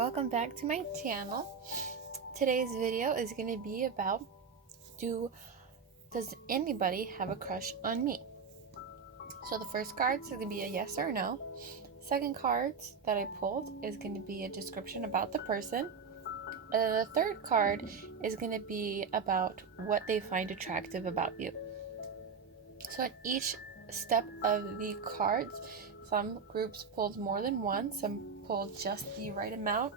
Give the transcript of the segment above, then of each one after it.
welcome back to my channel. Today's video is going to be about does anybody have a crush on me? So the first card is going to be a yes or no. Second card that I pulled is going to be a description about the person. The third card is going to be about what they find attractive about you. So at each step of the cards, some groups pulled more than one, some pulled just the right amount,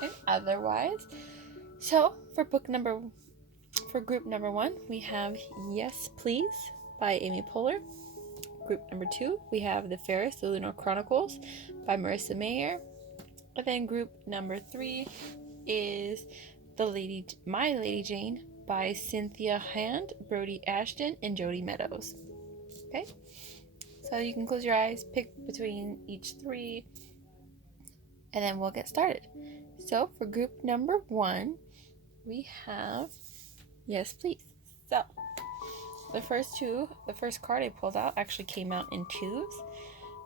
and otherwise. So for group number one, we have Yes Please by Amy Poehler. Group number 2, we have The Fairest, The Lunar Chronicles by Marissa Mayer. And then group number 3 is My Lady Jane by Cynthia Hand, Brody Ashton, and Jody Meadows. Okay, so you can close your eyes, pick between each 3, and then we'll get started. So for group number 1, we have Yes Please. So the first card I pulled out actually came out in 2s.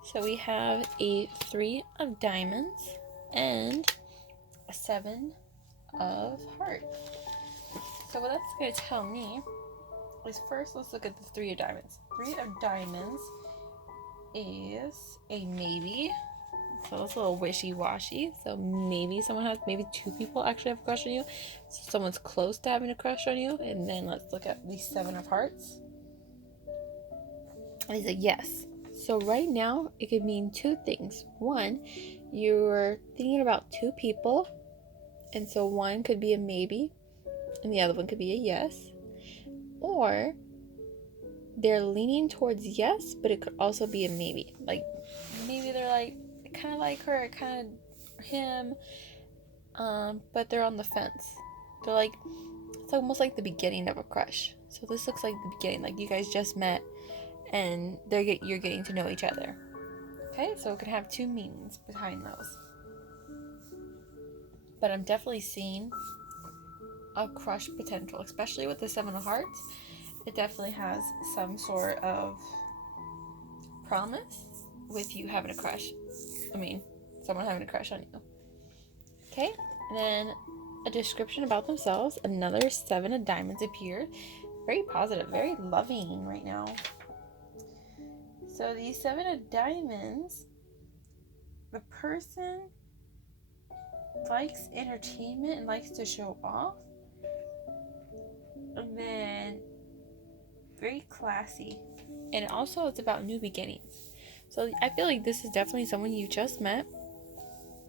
So we have a 3 of diamonds and a 7 of hearts. So what that's going to tell me is, first let's look at the 3 of diamonds. 3 of diamonds is a maybe. So it's a little wishy-washy. So maybe 2 people actually have a crush on you. So someone's close to having a crush on you. And then let's look at the 7 of hearts. And he's a yes. So right now it could mean 2 things. One, you're thinking about 2 people. And so one could be a maybe and the other one could be a yes. Or they're leaning towards yes, but it could also be a maybe. Like maybe they're like, I kind of like her, I kind of him, but they're on the fence. They're like, it's almost like the beginning of a crush. So this looks like the beginning, like you guys just met and you're getting to know each other. Okay, so it could have 2 meanings behind those. But I'm definitely seeing a crush potential, especially with the 7 of hearts. It definitely has some sort of promise with you having a crush. Someone having a crush on you. Okay, and then a description about themselves. Another 7 of diamonds appeared. Very positive, very loving right now. So the 7 of diamonds, the person likes entertainment and likes to show off. And then very classy. And also it's about new beginnings. So I feel like this is definitely someone you just met.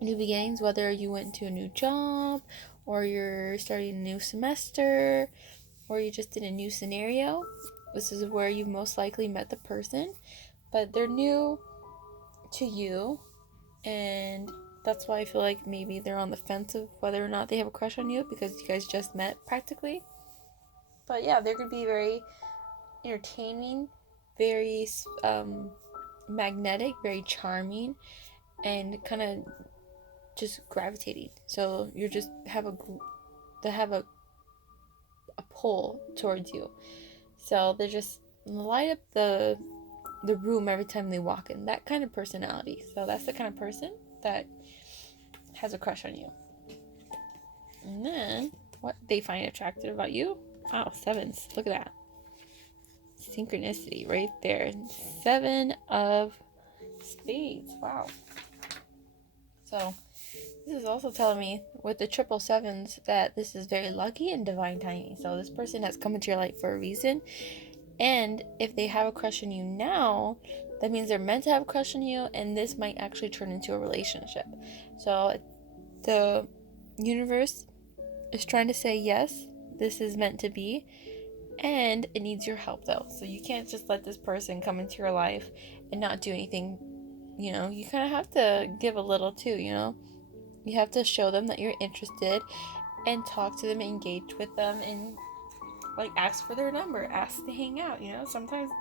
New beginnings, whether you went to a new job, or you're starting a new semester, or you're just in a new scenario. This is where you most likely met the person, but they're new to you, and that's why I feel like maybe they're on the fence of whether or not they have a crush on you, because you guys just met practically. But yeah, they're gonna be very entertaining, very magnetic, very charming, and kind of just gravitating. So you just have a pull towards you. So they just light up the room every time they walk in. That kind of personality. So that's the kind of person that has a crush on you. And then what they find attractive about you. Wow, 7s. Look at that. Synchronicity right there. 7 of spades. Wow. So this is also telling me with the 777s that this is very lucky and divine timing. So this person has come into your life for a reason. And if they have a crush on you now, that means they're meant to have a crush on you, and this might actually turn into a relationship. So the universe is trying to say, yes, this is meant to be, and it needs your help though. So you can't just let this person come into your life and not do anything. You kind of have to give a little too, You have to show them that you're interested and talk to them, engage with them, and ask for their number, ask to hang out. Sometimes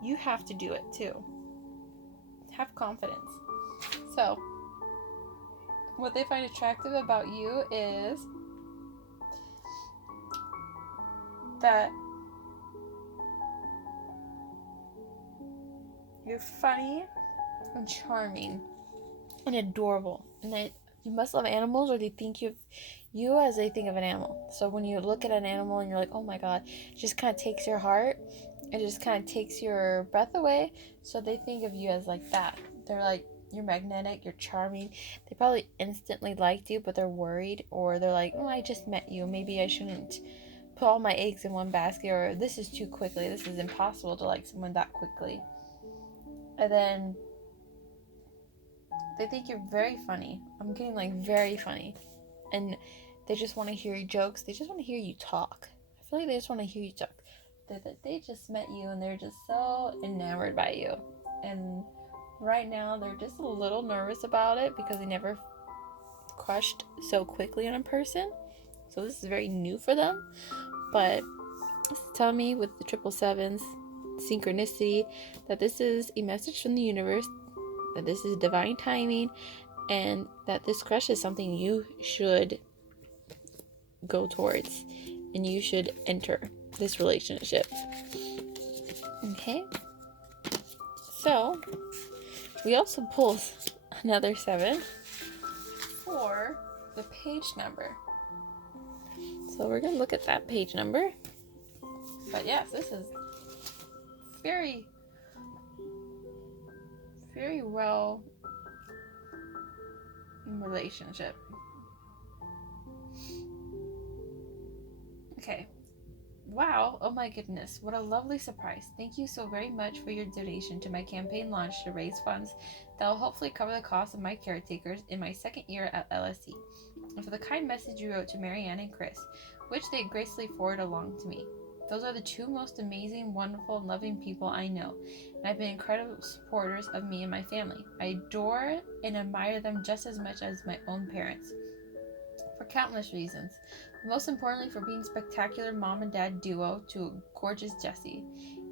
you have to do it too. Have confidence. So what they find attractive about you is that you're funny and charming and adorable, and that you must love animals, or they think you as they think of an animal. So when you look at an animal and you're like, oh my god, it just kind of takes your heart. It just kind of takes your breath away. So they think of you as like that. They're like, you're magnetic, you're charming. They probably instantly liked you, but they're worried, or they're like, oh, I just met you. Maybe I shouldn't put all my eggs in one basket, or this is too quickly. This is impossible to like someone that quickly. And then they think you're very funny. I'm getting like very funny. And they just want to hear your jokes. They just want to hear you talk. I feel like they just want to hear you talk. They just met you and they're just so enamored by you. And right now they're just a little nervous about it because they never crushed so quickly on a person. So this is very new for them. But tell me with the 777s, synchronicity, that this is a message from the universe, that this is divine timing, and that this crush is something you should go towards and you should enter this relationship. Okay, so we also pulled another 7 for the page number. So we're gonna look at that page number. But yes, this is very, very well in relationship. Okay. Wow, oh my goodness, what a lovely surprise. Thank you so very much for your donation to my campaign launch to raise funds that will hopefully cover the cost of my caretakers in my second year at LSE, and for the kind message you wrote to Marianne and Chris, which they gracefully forwarded along to me. Those are the 2 most amazing, wonderful, and loving people I know, and have been incredible supporters of me and my family. I adore and admire them just as much as my own parents, for countless reasons. Most importantly, for being spectacular mom and dad duo to a gorgeous Jessie.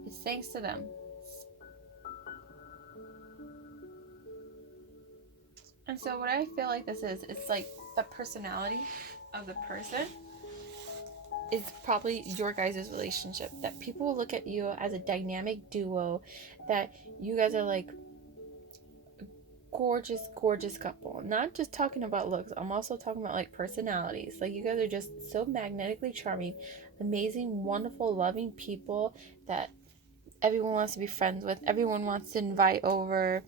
It's thanks to them. And so what I feel like this is, it's like the personality of the person is probably your guys' relationship. That people will look at you as a dynamic duo, that you guys are like gorgeous couple. Not just talking about looks, I'm also talking about like personalities. Like you guys are just so magnetically charming, amazing, wonderful, loving people that everyone wants to be friends with, everyone wants to invite over,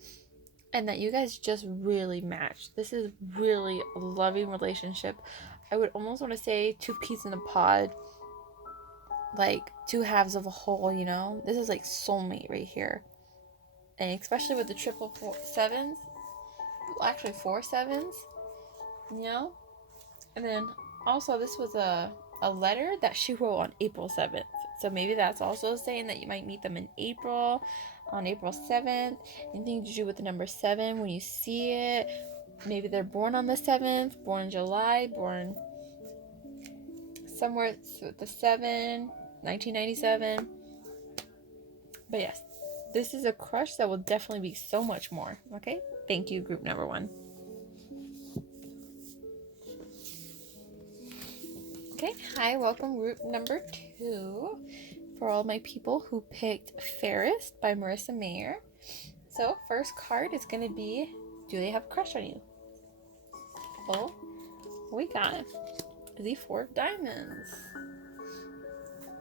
and that you guys just really match. This is really a loving relationship. I would almost want to say 2 peas in a pod, like 2 halves of a whole, you know. This is like soulmate right here. And especially with the 777s, actually 4 7s, you know. And then also this was a letter that she wrote on April 7th, so maybe that's also saying that you might meet them in April, on April 7th. Anything to do with the number 7, when you see it, maybe they're born on the 7th, born in July, born somewhere with the 7, 1997. But yes, this is a crush that will definitely be so much more. Okay, thank you, group number 1. Okay, hi, welcome group number 2, for all my people who picked Fairest by Marissa Mayer. So first card is going to be, do they have a crush on you? Oh, we got the 4 of Diamonds.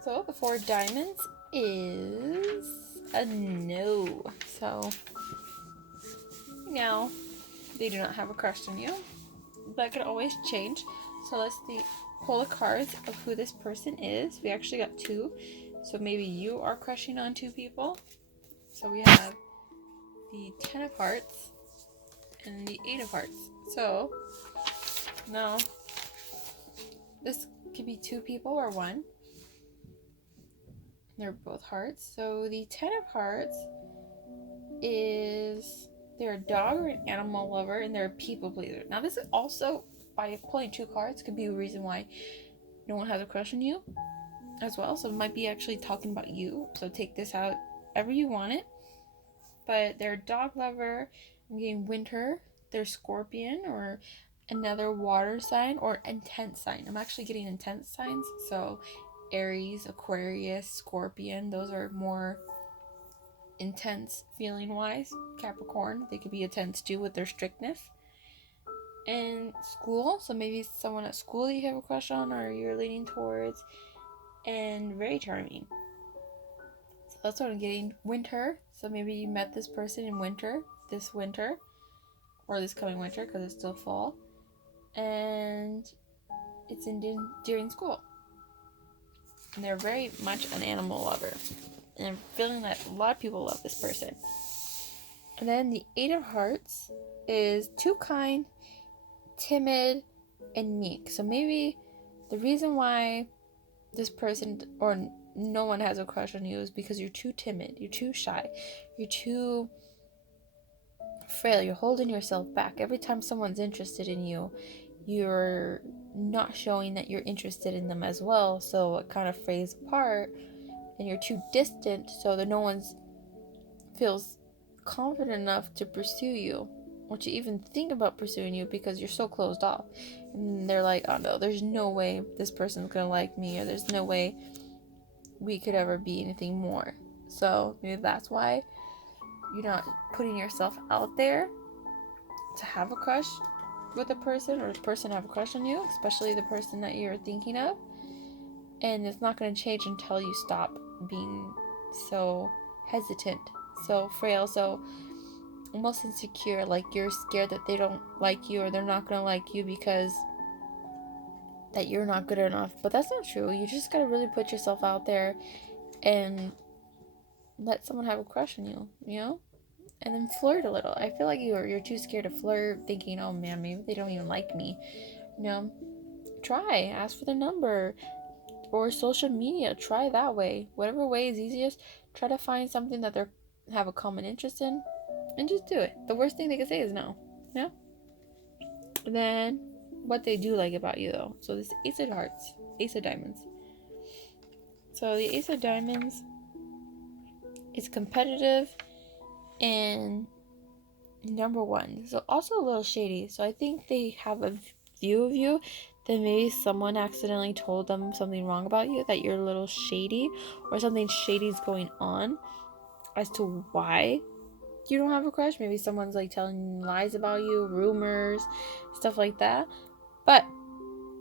So the 4 of Diamonds is a no. So now they do not have a crush on you. That could always change. So let's pull the cards of who this person is. We actually got 2. So maybe you are crushing on 2 people. So we have the 10 of Hearts and the 8 of Hearts. So now this could be 2 people or 1. They're both hearts. So the 10 of Hearts is, they're a dog or an animal lover, and they're a people pleaser. Now this is also, by pulling 2 cards, could be a reason why no one has a crush on you as well. So it might be actually talking about you. So take this out however you want it. But they're a dog lover. I'm getting winter. They're Scorpion or another water sign or intense sign. I'm actually getting intense signs. So Aries, Aquarius, Scorpion, those are more intense feeling wise. Capricorn, they could be intense too with their strictness. And school, so maybe someone at school that you have a crush on or you're leaning towards, and very charming. So that's what I'm getting. Winter, so maybe you met this person in winter, this winter, or this coming winter because it's still fall, and it's during school. And they're very much an animal lover. And I'm feeling that a lot of people love this person. And then the Eight of Hearts is too kind, timid, and meek. So maybe the reason why this person or no one has a crush on you is because you're too timid, you're too shy, you're too frail, you're holding yourself back. Every time someone's interested in you, you're not showing that you're interested in them as well, so it kind of frays apart, and you're too distant so that no one feels confident enough to pursue you or to even think about pursuing you because you're so closed off. And they're like, oh no, there's no way this person's gonna like me, or there's no way we could ever be anything more. So maybe that's why you're not putting yourself out there to have a crush with a person, or a person have a crush on you, especially the person that you're thinking of. And it's not going to change until you stop being so hesitant, so frail, so almost insecure, like you're scared that they don't like you or they're not going to like you because that you're not good enough. But that's not true. You just got to really put yourself out there and let someone have a crush on you, you know? And then flirt a little. I feel like you're too scared to flirt, thinking, oh man, maybe they don't even like me. You know, try, ask for their number, or social media. Try that way. Whatever way is easiest. Try to find something that they have a common interest in, and just do it. The worst thing they can say is no. Yeah. And then what they do like about you though. So this Ace of Hearts, Ace of Diamonds. So the Ace of Diamonds is competitive and number one. So also a little shady. So I think they have a view of you that maybe someone accidentally told them something wrong about you, that you're a little shady, or something shady is going on as to why you don't have a crush. Maybe someone's like telling lies about you, rumors, stuff like that. But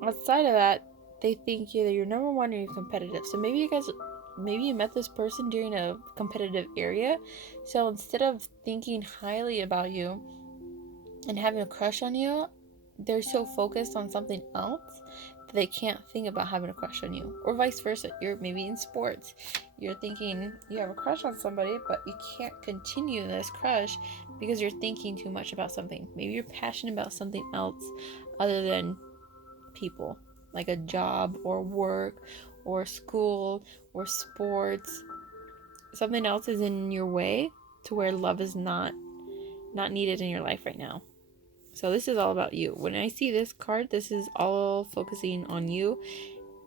outside of that, they think that you're number one and you're competitive. So maybe you met this person during a competitive area. So instead of thinking highly about you and having a crush on you, they're so focused on something else that they can't think about having a crush on you. Or vice versa. You're maybe in sports. You're thinking you have a crush on somebody, but you can't continue this crush because you're thinking too much about something. Maybe you're passionate about something else other than people, like a job or work or school or sports. Something else is in your way to where love is not needed in your life right now. So this is all about you. When I see this card, this is all focusing on you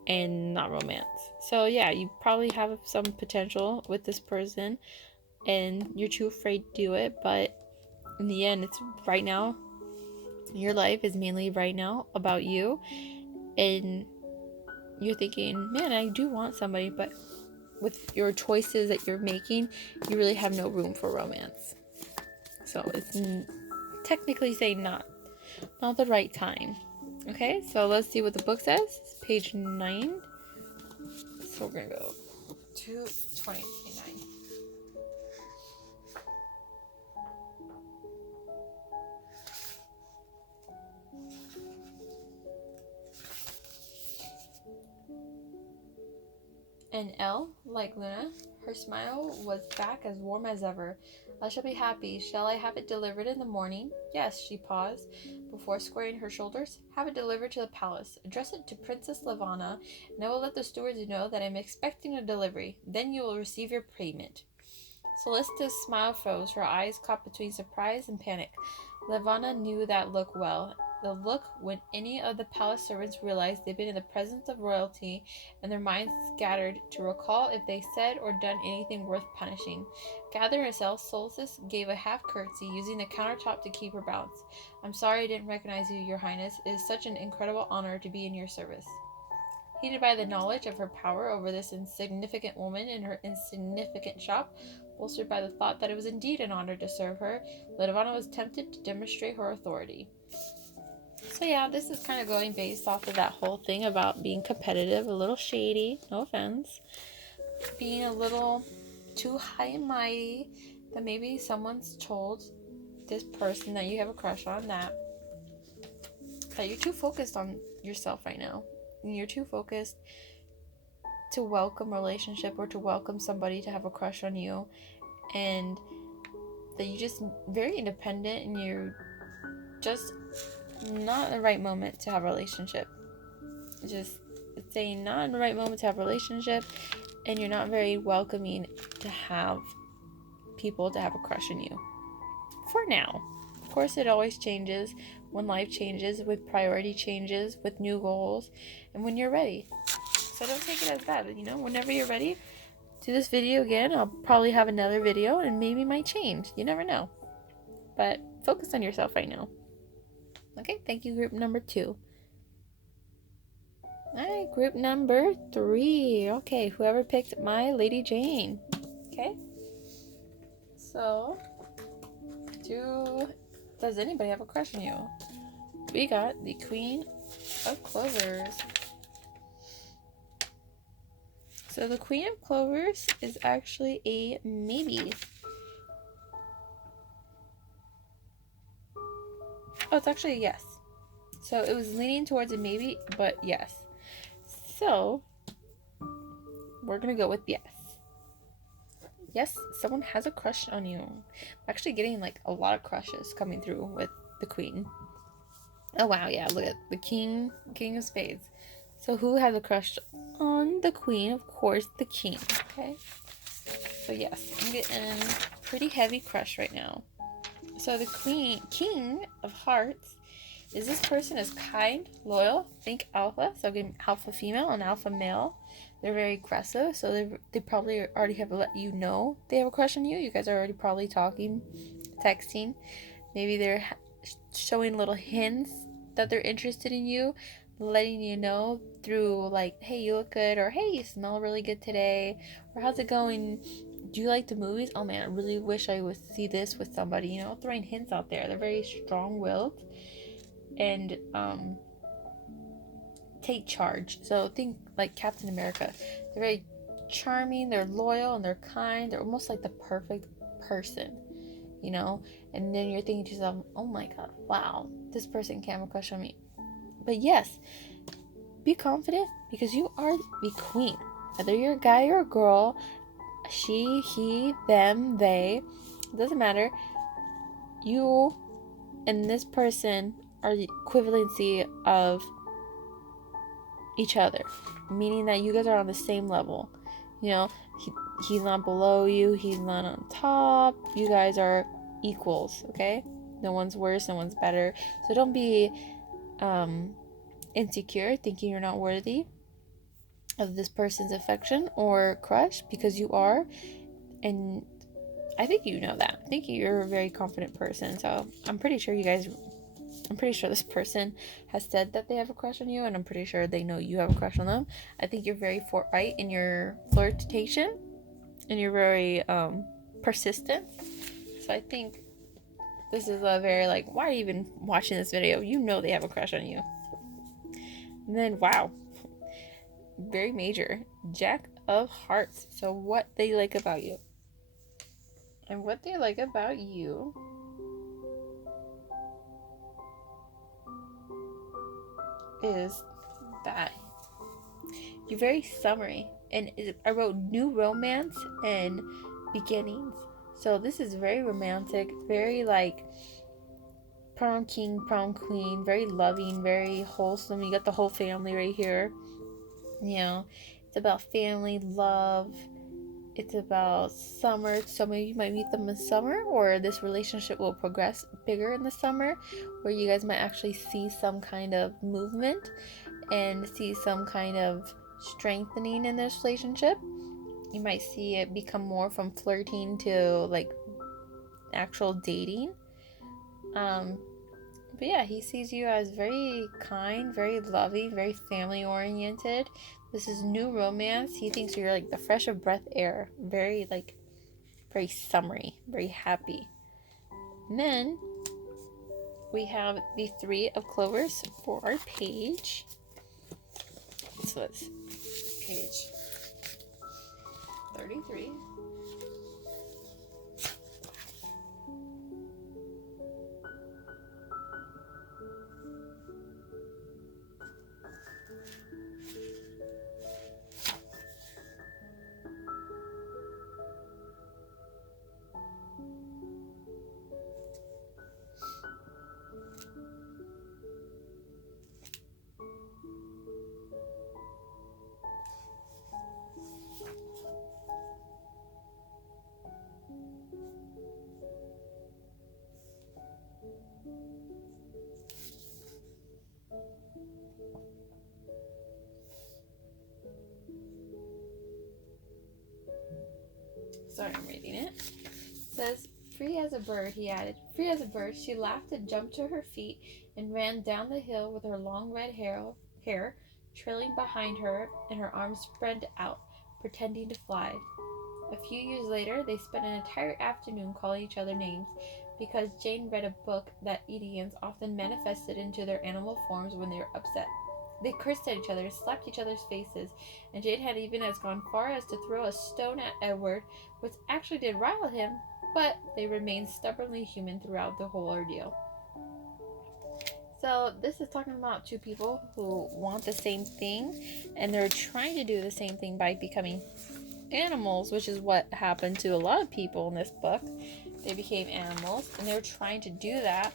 and not romance. So yeah, you probably have some potential with this person and you're too afraid to do it, but in the end, it's right now. Your life is mainly right now about you, and you're thinking, man, I do want somebody, but with your choices that you're making, you really have no room for romance. So it's technically saying not the right time. Okay, so let's see what the book says. It's page 9. So we're gonna go to 29. And Elle, like Luna, her smile was back as warm as ever. I shall be happy. Shall I have it delivered in the morning? Yes, she paused. Before squaring her shoulders, have it delivered to the palace. Address it to Princess Levana, and I will let the stewards know that I am expecting a delivery. Then you will receive your payment. Celesta's smile froze, her eyes caught between surprise and panic. Levana knew that look well. The look when any of the palace servants realized they'd been in the presence of royalty, and their minds scattered to recall if they said or done anything worth punishing. Gathering herself, Solstice gave a half curtsy, using the countertop to keep her balance. I'm sorry I didn't recognize you, Your Highness. It is such an incredible honor to be in your service. Heated by the knowledge of her power over this insignificant woman in her insignificant shop, bolstered by the thought that it was indeed an honor to serve her, Levana was tempted to demonstrate her authority. So yeah, this is kind of going based off of that whole thing about being competitive, a little shady, no offense, being a little too high and mighty, that maybe someone's told this person that you have a crush on that you're too focused on yourself right now. And you're too focused to welcome a relationship or to welcome somebody to have a crush on you, and that you're just very independent and you're just not in the right moment to have a relationship. Just saying not in the right moment to have a relationship, and you're not very welcoming to have people to have a crush on you. For now. Of course, it always changes when life changes, with priority changes, with new goals, and when you're ready. So don't take it as bad. Whenever you're ready, do this video again. I'll probably have another video and maybe it might change. You never know. But focus on yourself right now. Okay, thank you, group number 2. Alright, group number 3. Okay, whoever picked my Lady Jane. Okay. So, does anybody have a crush on you? We got the Queen of Clovers. So the Queen of Clovers is actually a maybe. Oh, it's actually a yes. So it was leaning towards a maybe, but yes. So we're gonna go with yes. Yes, someone has a crush on you. I'm actually getting like a lot of crushes coming through with the Queen. Oh wow, yeah, look at the King of Spades. So who has a crush on the Queen? Of course, the King. Okay. So yes, I'm getting pretty heavy crush right now. So the King of Hearts is this person is kind, loyal, think alpha. So again, alpha female and alpha male. They're very aggressive, so they probably already have let you know they have a crush on you. You guys are already probably talking, texting. Maybe they're showing little hints that they're interested in you, letting you know through like, hey, you look good, or hey, you smell really good today, or how's it going? Do you like the movies? Oh man, I really wish I would see this with somebody. Throwing hints out there. They're very strong-willed and take charge. So think like Captain America. They're very charming, they're loyal, and they're kind. They're almost like the perfect person, and then you're thinking to yourself, oh my god, wow, this person can have a crush on me. But yes, be confident, because you are the queen. Whether you're a guy or a girl, she, he, them, they, it doesn't matter. You and this person are the equivalency of each other, meaning that you guys are on the same level. He's not below you, he's not on top. You guys are equals, okay? No one's worse, no one's better. So don't be insecure, thinking you're not worthy of this person's affection or crush, because you are. And I think you know that. I think you're a very confident person. So I'm pretty sure this person has said that they have a crush on you, and I'm pretty sure they know you have a crush on them. I think you're very forthright in your flirtation, and you're very persistent. So I think this is a very like, why are you even watching this video? You know they have a crush on you. And then wow, very major, Jack of Hearts. So what they like about you. And what they like about you is that you're very summery, and I wrote new romance and beginnings. So this is very romantic, very like prom king, prom queen, very loving, very wholesome. You got the whole family right here. It's about family, love. It's about summer. So maybe you might meet them in summer, or this relationship will progress bigger in the summer, where you guys might actually see some kind of movement and see some kind of strengthening in this relationship. You might see it become more from flirting to like actual dating. But yeah, he sees you as very kind, very loving, very family oriented. This is new romance. He thinks you're like the fresh of breath air, very summery, very happy. And then we have the 3 of clovers for our page. So it's page 33. Sorry, I'm reading it. It says, free as a bird, he added. Free as a bird, she laughed and jumped to her feet and ran down the hill with her long red hair trailing behind her and her arms spread out, pretending to fly. A few years later, they spent an entire afternoon calling each other names because Jane read a book that Edians often manifested into their animal forms when they were upset. They cursed at each other, slapped each other's faces, and Jane had even gone far as to throw a stone at Edward, which actually did rile him, but they remained stubbornly human throughout the whole ordeal. So this is talking about 2 people who want the same thing, and they're trying to do the same thing by becoming animals, which is what happened to a lot of people in this book. They became animals, and they were trying to do that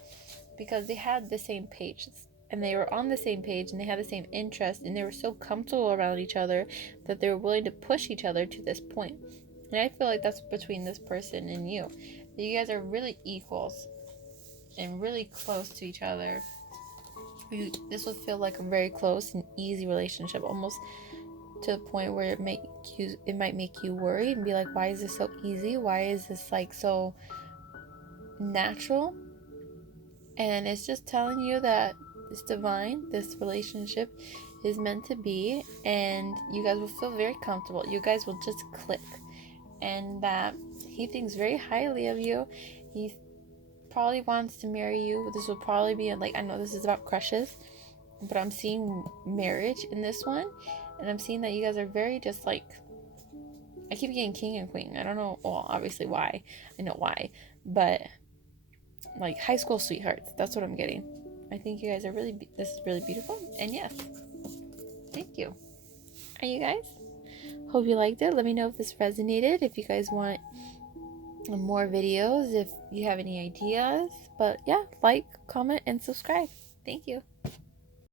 because they had the same page, and they were on the same page, and they had the same interest, and they were so comfortable around each other that they were willing to push each other to this point. And I feel like that's between this person and you. You guys are really equals and really close to each other. This would feel like a very close and easy relationship, almost to the point where it might make you worry and be like, why is this so easy? Why is this like so natural? And it's just telling you that it's divine. This relationship is meant to be, and you guys will feel very comfortable. You guys will just click, and that he thinks very highly of you. He probably wants to marry you. This will probably be I know this is about crushes, but I'm seeing marriage in this one, and I'm seeing that you guys are very just I keep getting king and queen. I don't know, well, obviously why. I know why, but high school sweethearts. That's what I'm getting. I think you guys are this is really beautiful, and yes, thank you. Are you guys? Hope you liked it. Let me know if this resonated, if you guys want more videos, if you have any ideas. But yeah, like, comment, and subscribe. Thank you.